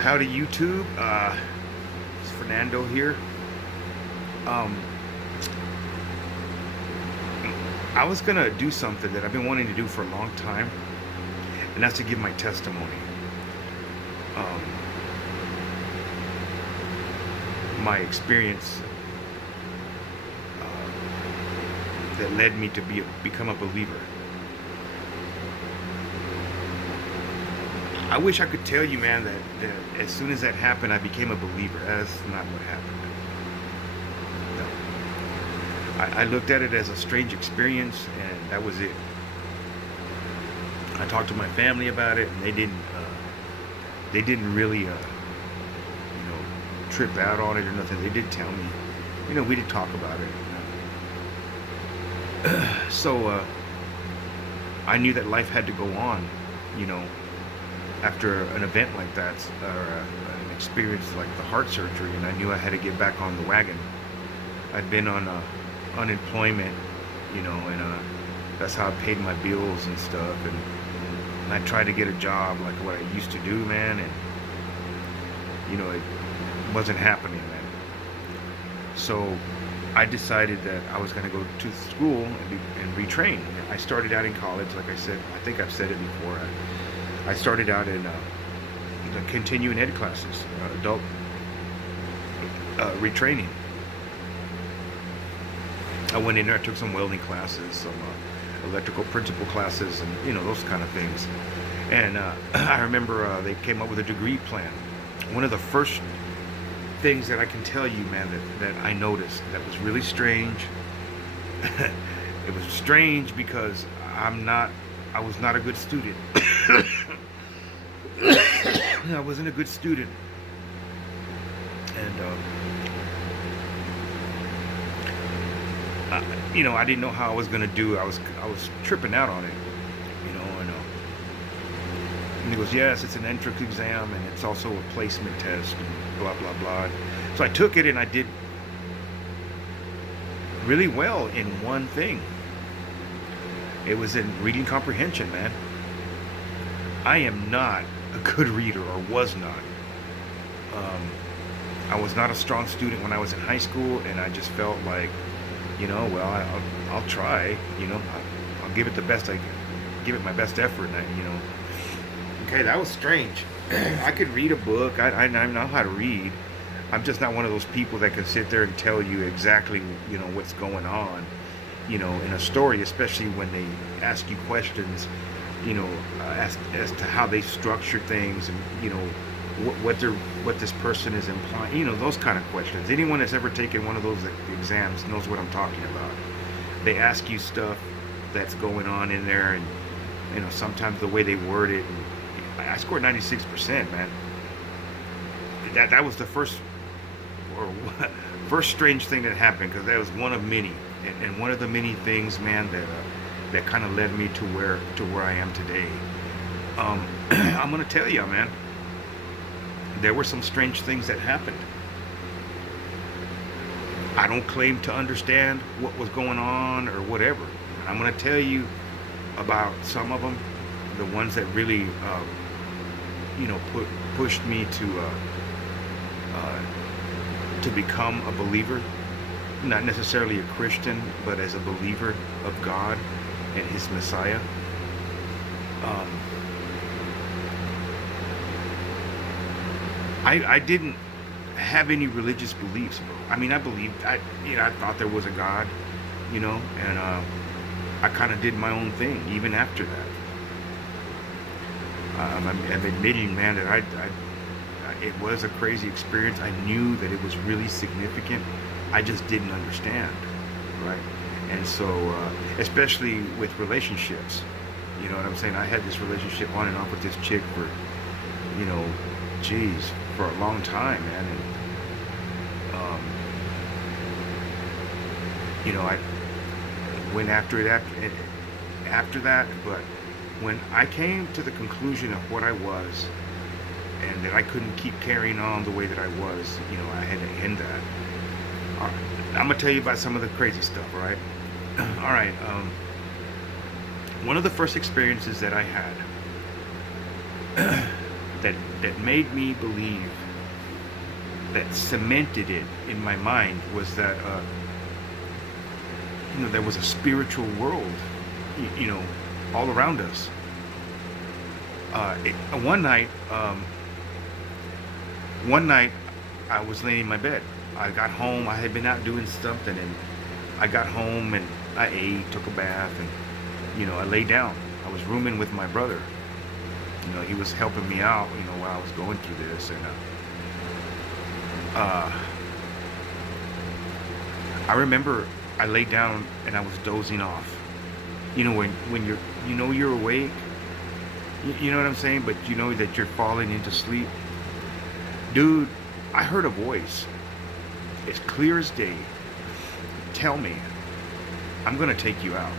Howdy YouTube, it's Fernando here. Um, I was gonna do something that I've been wanting to do for a long time, and that's to give my testimony. Um, my experience that led me to become a believer. I wish I could tell you, man, that as soon as that happened, I became a believer. That's not what happened. No. I looked at it as a strange experience, and that was it. I talked to my family about it, and they didn't really, trip out on it or nothing. They did tell me, we did talk about it. So I knew that life had to go on, after an event like that, or an experience like the heart surgery, and I knew I had to get back on the wagon. I'd been on unemployment, and that's how I paid my bills and stuff, and I tried to get a job like what I used to do, man, and it wasn't happening, man. So I decided that I was going to go to school and retrain. I started out in college, like I said. I think I've said it before. I started out in the continuing ed classes, adult retraining. I went in there, I took some welding classes, some electrical principle classes, and those kind of things. And I remember they came up with a degree plan. One of the first things that I can tell you, man, that I noticed that was really strange. It was strange because I was not a good student. I wasn't a good student, and I didn't know how I was gonna do. I was tripping out on it, and he goes, yes, it's an entrance exam, and it's also a placement test, and blah blah blah. So I took it, and I did really well in one thing. It was in reading comprehension, man. I am not a good reader, or was not. I was not a strong student when I was in high school, and I just felt like, I'll try. I'll give it the best give it my best effort. And okay, that was strange. I could read a book. I know how to read. I'm just not one of those people that can sit there and tell you exactly, what's going on, in a story, especially when they ask you questions, as to how they structure things, and what this person is implying, those kind of questions. Anyone that's ever taken one of those exams knows what I'm talking about. They ask you stuff that's going on in there, and sometimes the way they word it. And I scored 96%, man. That was the first strange thing that happened, because that was one of many, and one of the many things, man, that kind of led me to where I am today. I'm gonna tell you, man, there were some strange things that happened. I don't claim to understand what was going on or whatever. I'm gonna tell you about some of them, the ones that really, pushed me to become a believer. Not necessarily a Christian, but as a believer of God and His Messiah. I didn't have any religious beliefs, bro. I mean, I believed, I thought there was a God, and I kind of did my own thing even after that. I'm admitting, man, that it was a crazy experience. I knew that it was really significant. I just didn't understand, right? And so, especially with relationships, you know what I'm saying? I had this relationship on and off with this chick for, for a long time, man. And, I went after it after that, but when I came to the conclusion of what I was, and that I couldn't keep carrying on the way that I was, I had to end that. I'm gonna tell you about some of the crazy stuff, all right? All right. One of the first experiences that I had that made me believe, that cemented it in my mind, was that there was a spiritual world, all around us. One night, I was laying in my bed. I got home. I had been out doing something, and I got home and I ate, took a bath, and I lay down. I was rooming with my brother. He was helping me out, while I was going through this, and I remember I laid down and I was dozing off. When you're awake, you know what I'm saying, but you know that you're falling into sleep. Dude, I heard a voice, as clear as day, tell me, I'm gonna take you out.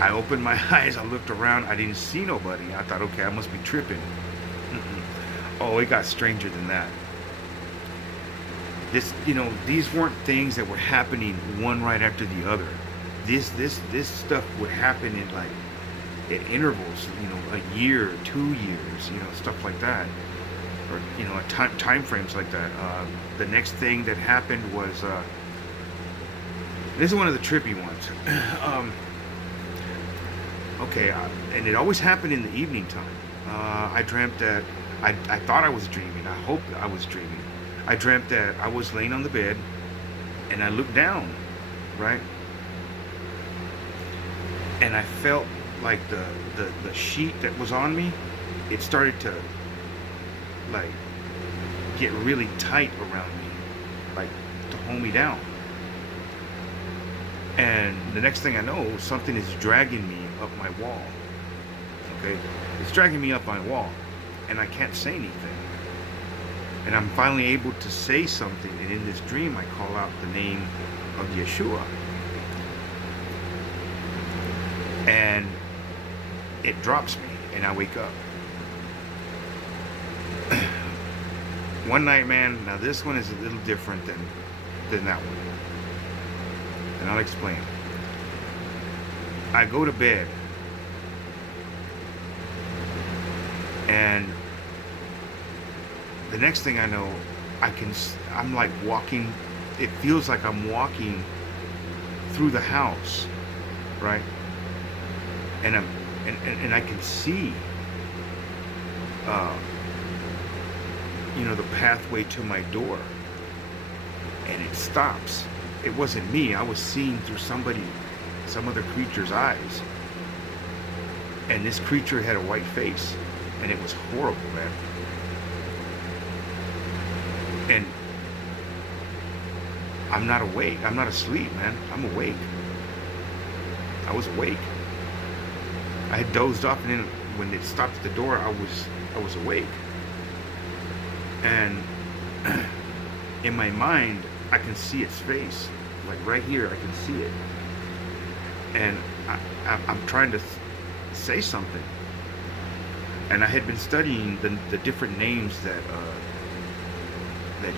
I opened my eyes, I looked around, I didn't see nobody. I thought, okay, I must be tripping. Oh, it got stranger than that. These weren't things that were happening one right after the other. This stuff would happen in at intervals, a year, 2 years, stuff like that, or time frames like that. The next thing that happened was this is one of the trippy ones. Okay, and it always happened in the evening time. I dreamt that I thought I was dreaming. I hoped I was dreaming. I dreamt that I was laying on the bed, and I looked down, right? And I felt like the sheet that was on me, it started to get really tight around me, to hold me down. And the next thing I know, something is dragging me up my wall. Okay, it's dragging me up my wall, and I can't say anything. And I'm finally able to say something, and in this dream I call out the name of Yeshua. And it drops me, and I wake up. One night, man, now this one is a little different than that one. And I'll explain. I go to bed, and the next thing I know, I'm like walking, it feels like I'm walking through the house, right? And I can see the pathway to my door, and it stops. It wasn't me. I was seeing through some other creature's eyes, and this creature had a white face, and it was horrible, man. And I'm not awake. I'm not asleep, man. I'm awake. I was awake. I had dozed off, and then when it stopped at the door, I was awake. And in my mind, I can see its face, right here. I can see it, and I'm trying to say something. And I had been studying the different names that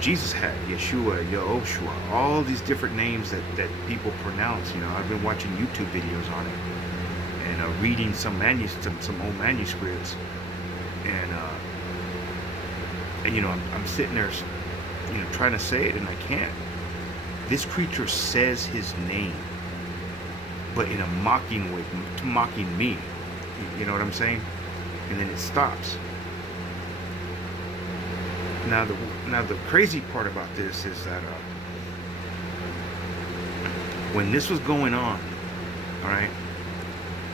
Jesus had, Yeshua, Yehoshua, all these different names that people pronounce. I've been watching YouTube videos on it, and reading some old manuscripts, and I'm sitting there, trying to say it, and I can't. This creature says his name, but in a mocking way, mocking me. You know what I'm saying? And then it stops. Now the crazy part about this is that when this was going on, all right,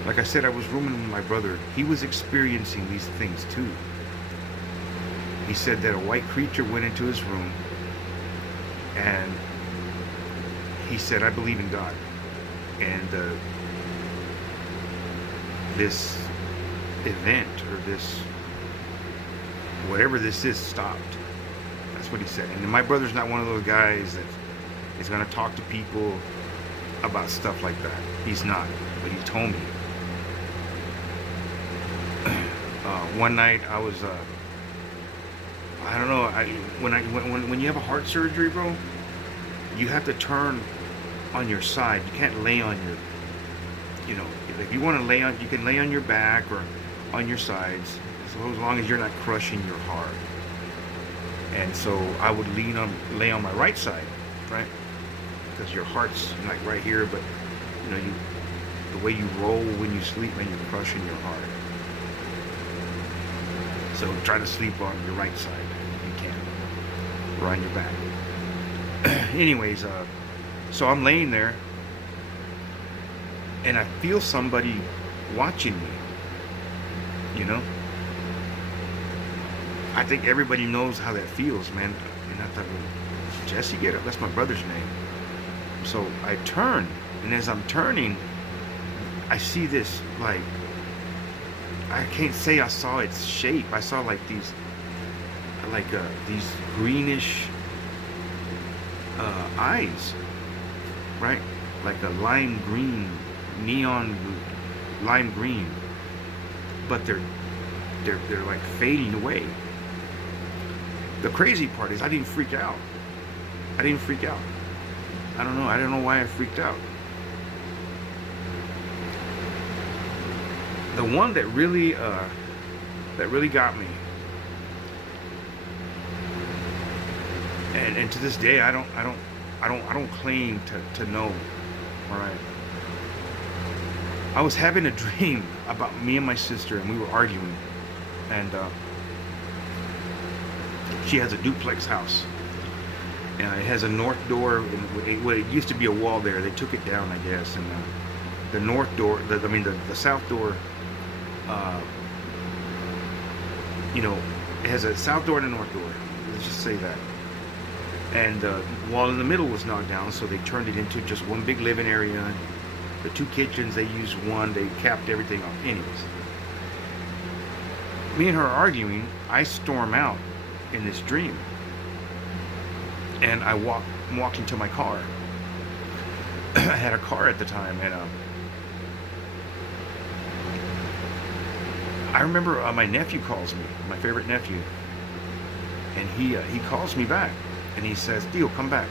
like I said, I was rooming with my brother. He was experiencing these things too. He said that a white creature went into his room, and he said, "I believe in God," and this event, or this whatever this is, stopped. That's what he said. And my brother's not one of those guys that is going to talk to people about stuff like that. He's not, but he told me. One night I was I don't know, when you have a heart surgery, bro, you have to turn on your side. You can't lay on your, if you want to lay on, you can lay on your back, or on your sides, as long as you're not crushing your heart. And so I would lay on my right side, right? Because your heart's like right here, but you know, the way you roll when you sleep, man, you're crushing your heart. So try to sleep on your right side if you can, or on your back. Anyways, so I'm laying there, and I feel somebody watching me. You know, I think everybody knows how that feels, man. And I thought, well, Jesse, get up. That's my brother's name. So I turn, and as I'm turning, I see this, like, I can't say I saw its shape. I saw like these greenish eyes, right? Like a lime green, neon lime green, but they're like fading away. The crazy part is I didn't freak out. I didn't freak out. I don't know. I don't know why I freaked out. The one that really got me, and to this day I don't claim to know. All right. I was having a dream about me and my sister, and we were arguing, and she has a duplex house. It has a north door, and it used to be a wall there. They took it down, I guess, and the north door, the south door, you know, it has a south door and a north door. Let's just say that. And the wall in the middle was knocked down, so they turned it into just one big living area. The two kitchens, they used one. They capped everything off. Anyways, me and her arguing, I storm out in this dream, and I'm walking to my car. I had a car at the time, and I remember my nephew calls me, my favorite nephew, and he calls me back, and he says, "Dio, come back."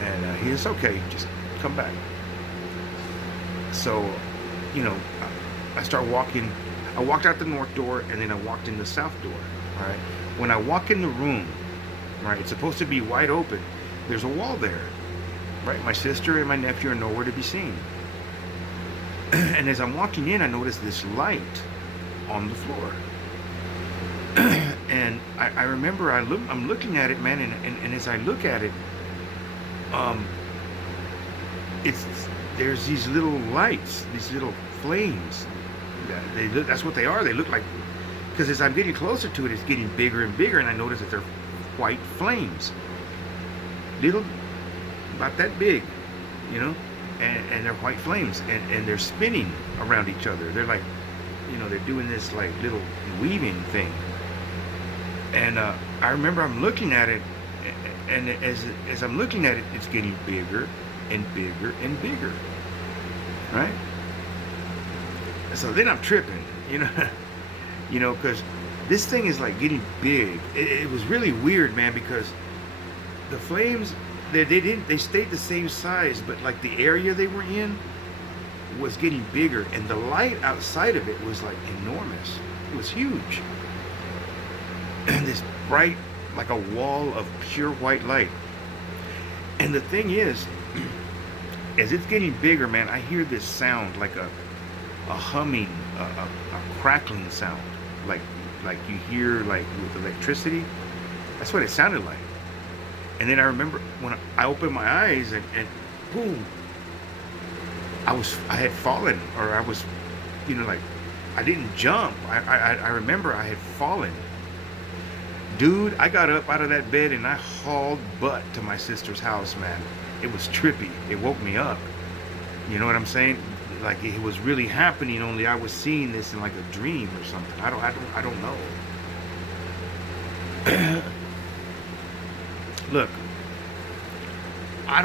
And he says, "Okay, just come back." So, you know, I start walking. I walked out the north door, and then I walked in the south door. All right. When I walk in the room, right, it's supposed to be wide open. There's a wall there, right? My sister and my nephew are nowhere to be seen. And as I'm walking in, I notice this light on the floor. And I remember I'm looking at it, man, and as I look at it, there's these little lights, these little flames. That's what they are. They look like, because as I'm getting closer to it, it's getting bigger and bigger, and I notice that they're white flames, little, about that big, you know, and they're white flames, and they're spinning around each other. They're like, you know, they're doing this like little weaving thing. And I remember I'm looking at it, and as I'm looking at it, it's getting bigger and bigger and bigger, right? So then I'm tripping, you know, because this thing is like getting big. It was really weird, man, because the flames, they stayed the same size, but like the area they were in was getting bigger, and the light outside of it was like enormous. It was huge. And this bright, like a wall of pure white light. And the thing is, as it's getting bigger, man, I hear this sound like a humming, a crackling sound, like you hear like with electricity. That's what it sounded like. And then I remember when I opened my eyes, and boom, I had fallen, or I was, you know, like, I didn't jump. I remember I had fallen. Dude, I got up out of that bed and I hauled butt to my sister's house, man. It was trippy. It woke me up. You know what I'm saying? Like it was really happening, only I was seeing this in like a dream or something. I don't know. Look, I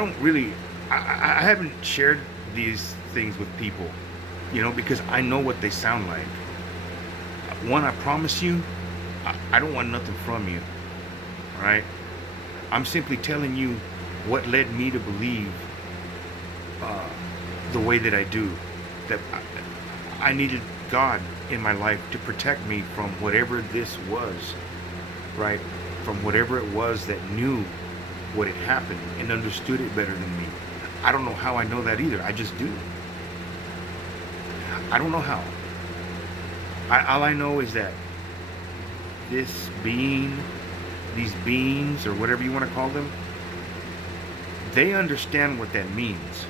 haven't shared these things with people, you know, because I know what they sound like. One, I promise you, I don't want nothing from you, all right? I'm simply telling you what led me to believe the way that I do. That I needed God in my life to protect me from whatever this was, right? From whatever it was that knew what had happened and understood it better than me. I don't know how I know that either. I just do. I don't know how. All I know is that this being, these beings, or whatever you want to call them, they understand what that means.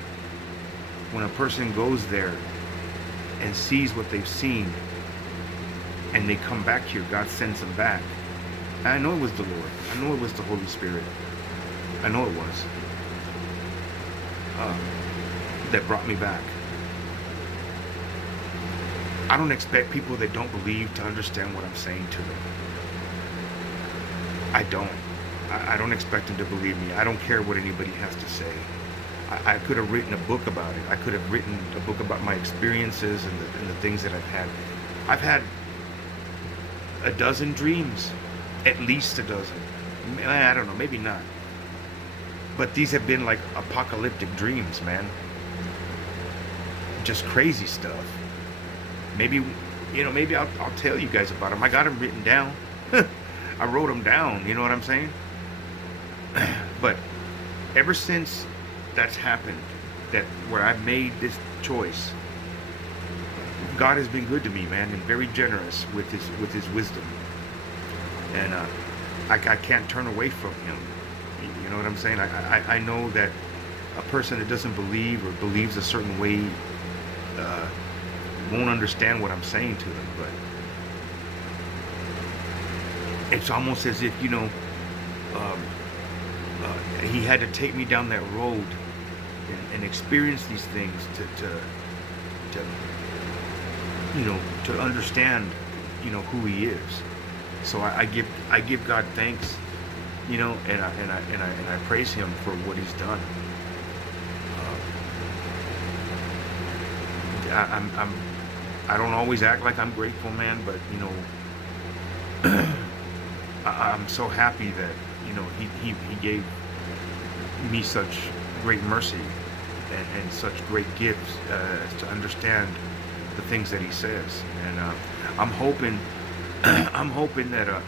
When a person goes there and sees what they've seen and they come back here, God sends them back. And I know it was the Lord. I know it was the Holy Spirit. I know it was. That brought me back. I don't expect people that don't believe to understand what I'm saying to them. I don't. I don't expect them to believe me. I don't care what anybody has to say. I could have written a book about it. I could have written a book about my experiences and the things that I've had. I've had a dozen dreams, at least a dozen. I don't know, maybe not. But these have been like apocalyptic dreams, man. Just crazy stuff. Maybe, maybe I'll tell you guys about them. I got them written down. I wrote them down, you know what I'm saying? But ever since that's happened, that where I've made this choice, God has been good to me, man, and very generous with his wisdom. And I can't turn away from him. You know what I'm saying? I know that a person that doesn't believe or believes a certain way won't understand what I'm saying to them, but it's almost as if, he had to take me down that road and experience these things to understand, who he is. So I give God thanks, and I praise him for what he's done. I don't always act like I'm grateful, man, but I'm so happy that he gave me such great mercy and such great gifts to understand the things that he says. And I'm hoping that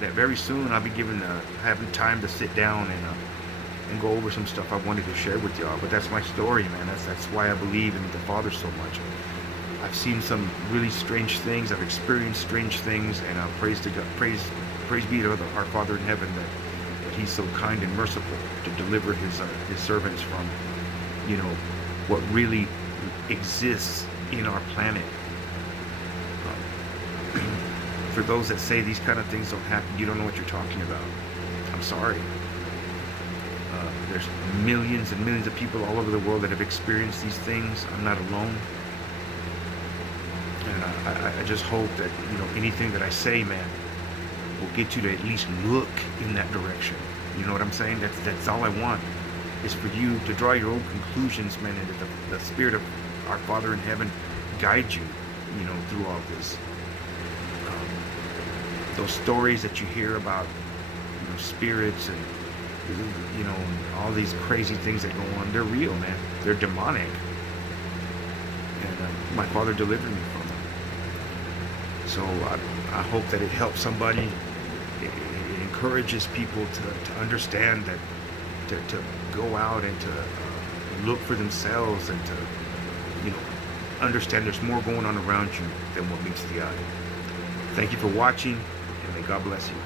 that very soon I'll be having time to sit down and go over some stuff I wanted to share with y'all. But that's my story, man. That's why I believe in the Father so much. I've seen some really strange things. I've experienced strange things, and praise to God, praise be to our Father in heaven that he's so kind and merciful to deliver his servants from what really exists in our planet. For those that say these kind of things don't happen, you don't know what you're talking about. I'm sorry. There's millions and millions of people all over the world that have experienced these things. I'm not alone. And I just hope that anything that I say, man, will get you to at least look in that direction. You know what I'm saying? That's all I want, is for you to draw your own conclusions, man, and that the Spirit of our Father in heaven guide you, through all this. Those stories that you hear about, spirits and all these crazy things that go on, they're real, man. They're demonic, and my Father delivered me from them. So I hope that it helps somebody. It encourages people to understand that to go out and to look for themselves and to understand there's more going on around you than what meets the eye. Thank you for watching, and may God bless you.